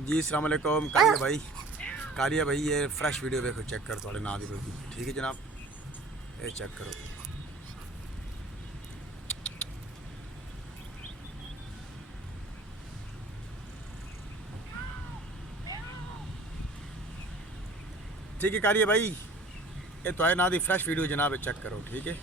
जी अस्सलाम वालेकुम कारिया भाई ये फ्रेश वीडियो देखो चेक कर थोड़े ना दी ठीक है जनाब ये चेक करो। ठीक है कारिया भाई ये तो है ना दी फ्रेश वीडियो जनाब चेक करो ठीक है।